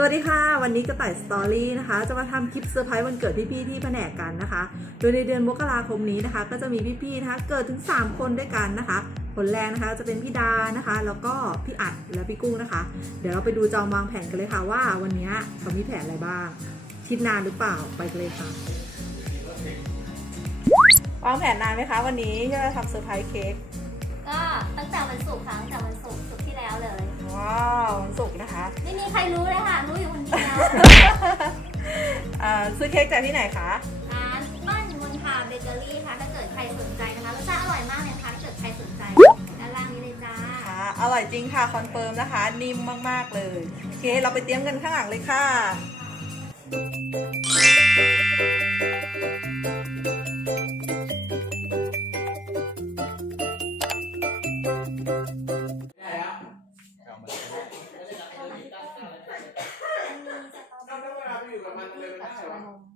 สวัสดีค่ะ วันนี้กระต่ายสตอรี่นะคะ จะมาทำคลิปเซอร์ไพรส์วันเกิดพี่ๆที่แผนกกันนะคะ โดยในเดือนมกราคมนี้นะคะ ก็จะมีพี่ๆนะคะเกิดถึง 3 คนด้วยกันนะคะคนแรกนะคะจะเป็นพี่ดานะคะ แล้วก็พี่อัดและพี่กุ้งนะคะ เดี๋ยวเราไปดูจองวางแผนกันเลยค่ะว่าวันนี้เขามีแผนอะไรบ้าง คิดนานหรือเปล่าไปกันเลยค่ะวางแผนนานไหมคะ วันนี้ที่จะทำเซอร์ไพรส์เค้กก็ตั้งแต่วันศุกร์ค่ะตั้งแต่วันศุกร์ศุกร์ที่แล้วเลย ว้าววันศุกร์นะคะไม่มีใครรู้เลยค่ะ รู้อยู่คนเดียวอ่าซื้อเค้กจากที่ไหนคะร้านบ้านมนทาเบเกอรี่ค่ะ ถ้าเกิดใครสนใจนะคะรสชาติอร่อยมากเลยนะคะถ้าเกิดใครสนใจด้านล่างนี้เลยจ้าค่ะ อร่อยจริงค่ะคอนเฟิร์มนะคะ นิ่มมากๆเลยโอเคเราไปเตรียมกันข้างหลังเลยค่ะ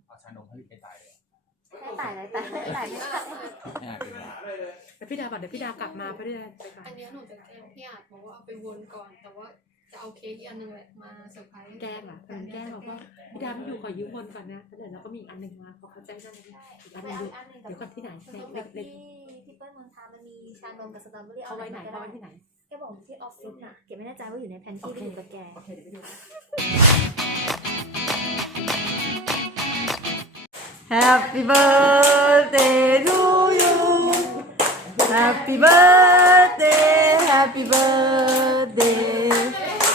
เอาชานมให้ไปตายเลยไม่ตายเลยตายไม่ตายไม่ตายไม่อาจเป็นไรเดี๋ยวพี่ดาบอกเดี๋ยวพี่ดากลับมาพี่ดาไปค่ะอันเนี้ยหนูจะแกล้งพี่อาจบอกว่าเอาไปวนก่อน แต่ว่าจะเอาเค้กอีกอันหนึงแหละมาเซอร์ไพรส์แกล้งอะเป็นแกล้งบอกว่าพี่ดาไม่อยู่ขอยืมคนก่อนนะแล้วเดี๋ยวเราก็มีอีกอันหนึ่งมาขอเข้าใจนั่นเองอีกอันหไปนึงเอาดูอีกอันหนึงเดี๋ยวก่อนที่ไหนเล็เล็กกๆเล็กที่ที่เปิ้ลเมืองทามันมีชานมกับสตรอเบอรี่เขาไว้ไหนก็เขาด้ไว้ที่ไหน แกบอกที่ออฟฟิศน่ะเก็บไม่แน่ใจว่าอยู่ในแพนที่โอหเครืออยู่กับแก โอเคเดี๋ยวไปดู Happy birthday to you Happy birthday Happy birthday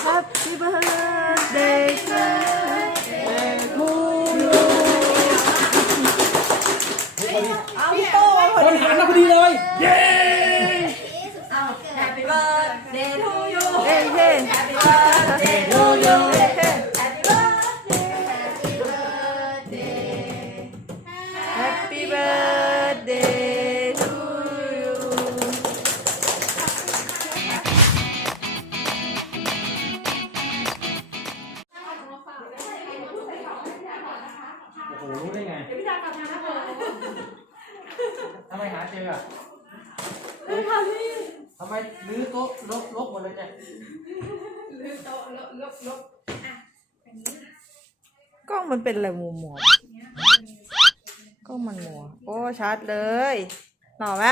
Happy birthday to you เอาพี่โต้มาพอ คน ดี หารมาพอดีเลย เย้ Happy birthday to you เฮ้เฮ้ Happy birthday รู้ได้ไงเดี๋ยวพี่ดากลับมานะผมทำไมหาเจออะทำไมรื้อโต๊ะลบลบหมดเลยเนี่ยลืมโต๊ะลบลบลบกล้องมันเป็นอะไรมัวมัวกล้องมันมัว โอ้ชัดเลยหล่อไหม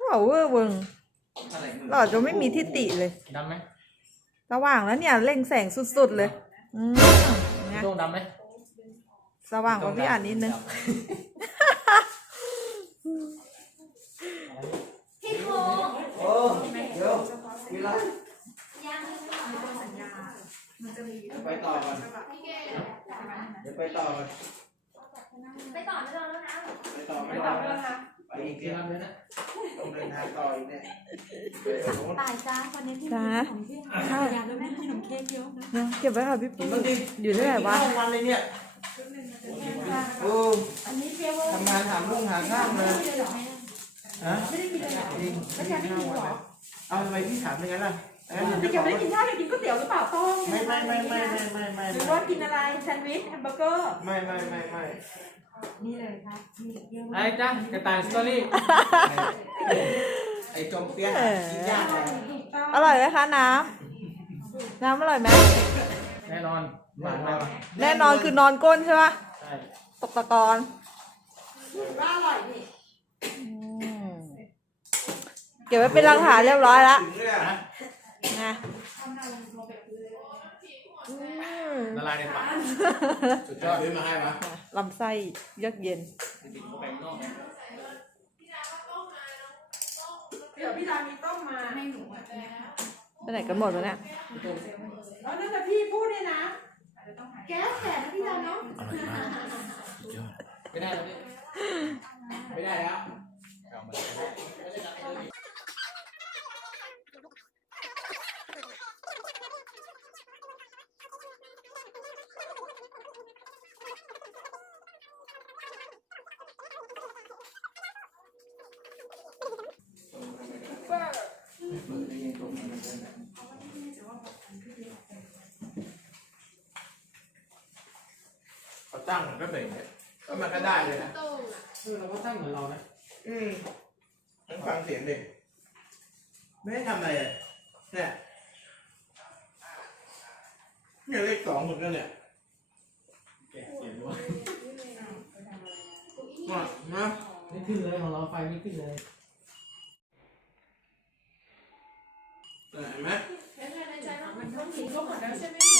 หล่อเวอร์เวึงอะไรหล่อจนไม่มีที่ติเลยดำไหมระหว่างแล้วเนี่ยเร่งแสงสุดๆเลยอืมเนี่ยโด่งดำไหม สว่างกว่าพี่อ่านนิดนึง พี่โคโอ้เดี๋ยวมีละยังไปต่อก่อนเดี๋ยวไปต่อก่อนไปต่อไม่รอแล้วนะ ไปต่อไม่ต่อไปอีกกี่เดี๋ยวลำเลยนะต้องเดินทางต่ออีกเนี่ยไปตรงนู้นตายจ้าวันนี้พี่จ้าของพี่ดาแล้วแม่ขนมเค้กเยอะนะเนี่ยเก็บไว้ค่ะพี่ปุ้ยอยู่ที่ไหนวะเข้าวันเลยเนี่ยโอ้ทำงา นหามรุ่งหาข้ามเลยฮะไม่ได้กินเลยจริงไม่ได้กินหรอเอาทำไมพี่ถามอย่างนั้นล่ะงั้นผมจะจะเก็บบอกไว้กินข้าวจะกินก๋วยเตี๋ยวหรือเปล่าต้มไม่ไม่ไม่ไม่ไม่ไม่ไม่หรือว่ากินอะไรแซนด์วิชแฮมเบอร์เกอร์ไม่ไม่ไม่ไม่นี่เลยครับมีเยอะไอ้จ้ากระต่ายสตอรี่ไอ้จมเปี้ยนกินยากเลยอร่อยไหมคะน้ำน้ำอร่อยไหมแน่นอนหวานมากแน่นอนคือนอนก้นใช่ปะใช่ตกตะกอน อืมเก็บไว้เป็นหลักฐานเรียบร้อยแล้วถึงเลยอะนะอืมละลายในปากสุดยอดซื้อมาให้ปะลำไส้เยือกเย็น ติดเข้าไปข้างนอกไหมเดี๋ยวพี่ดามีต้มมาให้หนูอะไปไหนกันหมดวะเนี่ยแล้วนั่นแต่พี่พูดเนี่ยนะ แก้แขนนะพี่ดาเนาะไม่ได้แล้วนี่ไตั้งมันก็เป็นเนี่ยก็มันก็ได้เลยนะโต๊ะเออเราก็ตั้งเหมือนเรานะอืมงั้นฟังเสียงดิไม่ได้ทำอะไรเลยเนี่ยเนี่ยเลขสองเหมือนกันเนี่ยแกะเขียนด้วยมานะไม่ขึ้นเลยของเราไฟไม่ขึ้นเลย เห็นไหมมันต้องกินก็หมดแล้วใช่ไหมหมดแล้วต้องเกิดได้ไหมนี่มันแข็งเลยเนี่ย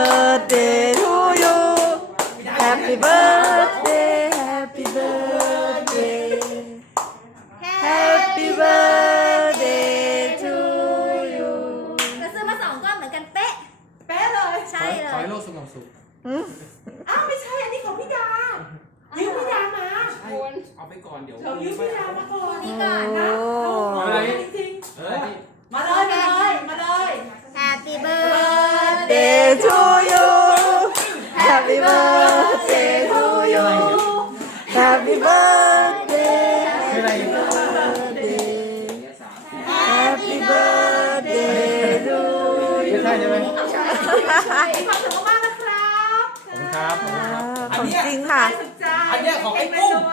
เอาไปก่อนเดี๋ยว เรายืมพี่ดามาก่อนนี่ก่อนนะอะไรจริ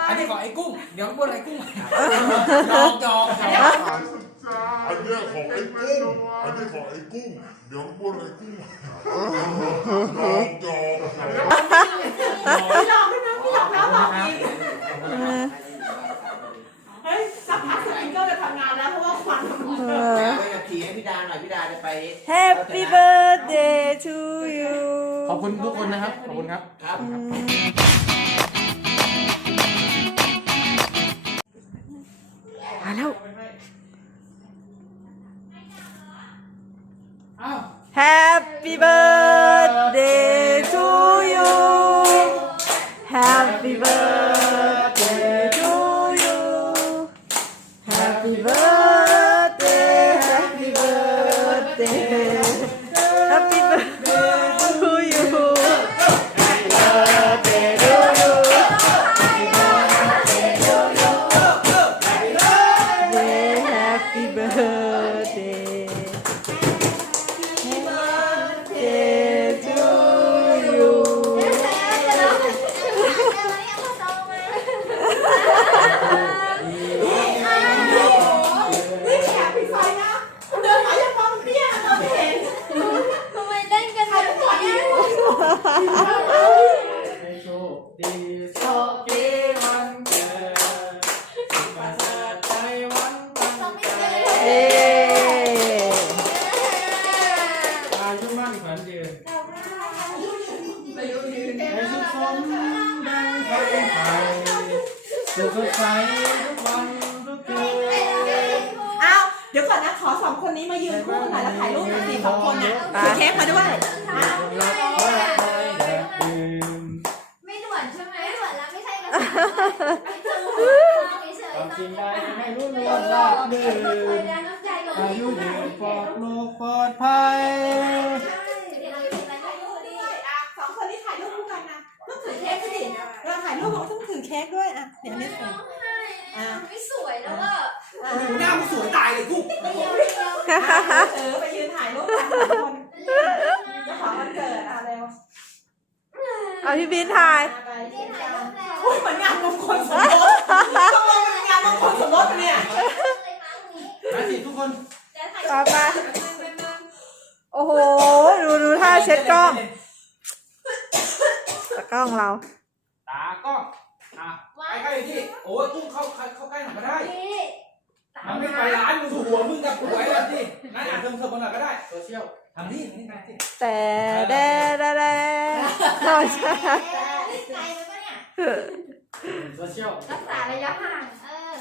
อ้กุ้งอันนี้ของไอ้กุ้ง เดี๋ยวบนไอ้กุ้งยองยองอันเนี้ยของไอ้กุ้ง อันนี้ของไอ้กุ้ง เดี๋ยวบนไอ้กุ้งยองยองไม่ลองด้วยนะไม่ลองแล้วลองอีกเฮ้ยสักพักสปริงเกอร์จะทำงานแล้วเพราะว่าควันมันไปกับขี่ให้พี่ดาหน่อยพี่ดาจะไป Happy birthday to you ขอบคุณทุกคนนะครับ ขอบคุณครับครับ มาแล้ว อ้าว Happy birthday ให้โชคดีโชคดีวันเกิดสุขภาพใจวันตั้งใจเอเอ๊อายุมั่นขวัญยืนให้สุขสมดังไฟไฟสุขสดใสทุกวัน ขอสองคนนี้มายืนคู่กันหน่อยแล้วถ่ายรูปหน่อยสิสองคนนะถือเค้กมาด้วยรักว่าคอยแบบดื่มไม่ด่วนใช่ไหมไม่ด่วนแล้วไม่ใช่กระสือเฉยความๆจริงได้ให้รู้ล้วนราบรื่นแรงน้ำใจกับอายุยืนปลอดโลกปลอดภัยเดี๋ยวเราจะไปให้ดูดิอะสองคนนี้ถ่ายรูปคู่กันนะต้องถือเค้กสิเราถ่ายรูปเราต้องถือเค้กด้วยอะเดี๋ยวนี้ สวยไม่สวยแล้วอะหน้ามันสวยตายเลยกุ้งเดียวเดียวเออไปยืนถ่ายรูปกันสองคนเจ้าของวันเกิดอะเร็วเอาพี่บินถ่าย ไปนี่ถ่ายรูปแล้วอุ้ยเหมือนงานมงคลสมรสต้องลงเป็นงานมงคลสมรสเนี่ยเลยมั้งนี้มาสิทุกคนเดี๋ยวถ่ายต่อมาโอ้โห ดูดูท่าเช็ดกล้องตะกล้องเรา ตากล้องอะ ใกล้ๆที่โอ้ยกุ้งเข้าเข้าใกล้หน่อยก็ได้นี่มันไม่ไปร้านมึงถูกหัวมึงกับหัวไอ้แบบนี้นั่นอ่านเติมเติมหน่อยก็ได้โซเชียลทำนี่นี่ไปสิแต่แดแดแดเราใช่ไกลไปปะเนี่ย โซเชียลรักษาระยะห่าง เออ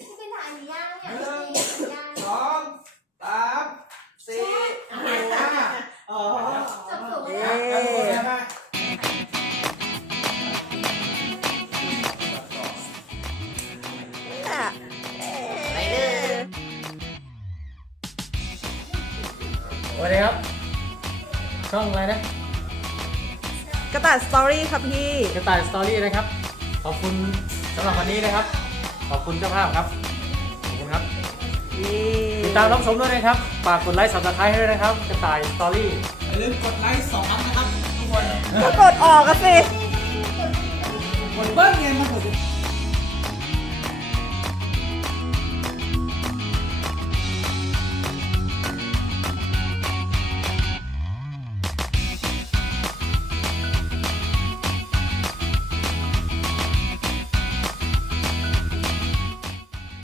ที่ไปถ่ายมีย่างเนี่ย ช่องอะไรนะกระต่ายสตอรี่ครับพี่ กระต่ายสตอรี่นะครับ ขอบคุณสำหรับวันนี้นะครับ ขอบคุณเจ้าภาพครับ ขอบคุณครับ ติดตามรับชมด้วยนะครับฝากกดไลค์สับสไครต์ให้ด้วยนะครับ กระต่ายสตอรี่อย่าลืมกดไลค์สองครั้งนะครับทุกคนก็กดออกอะสิ กดเบิ้ลไงมันถึง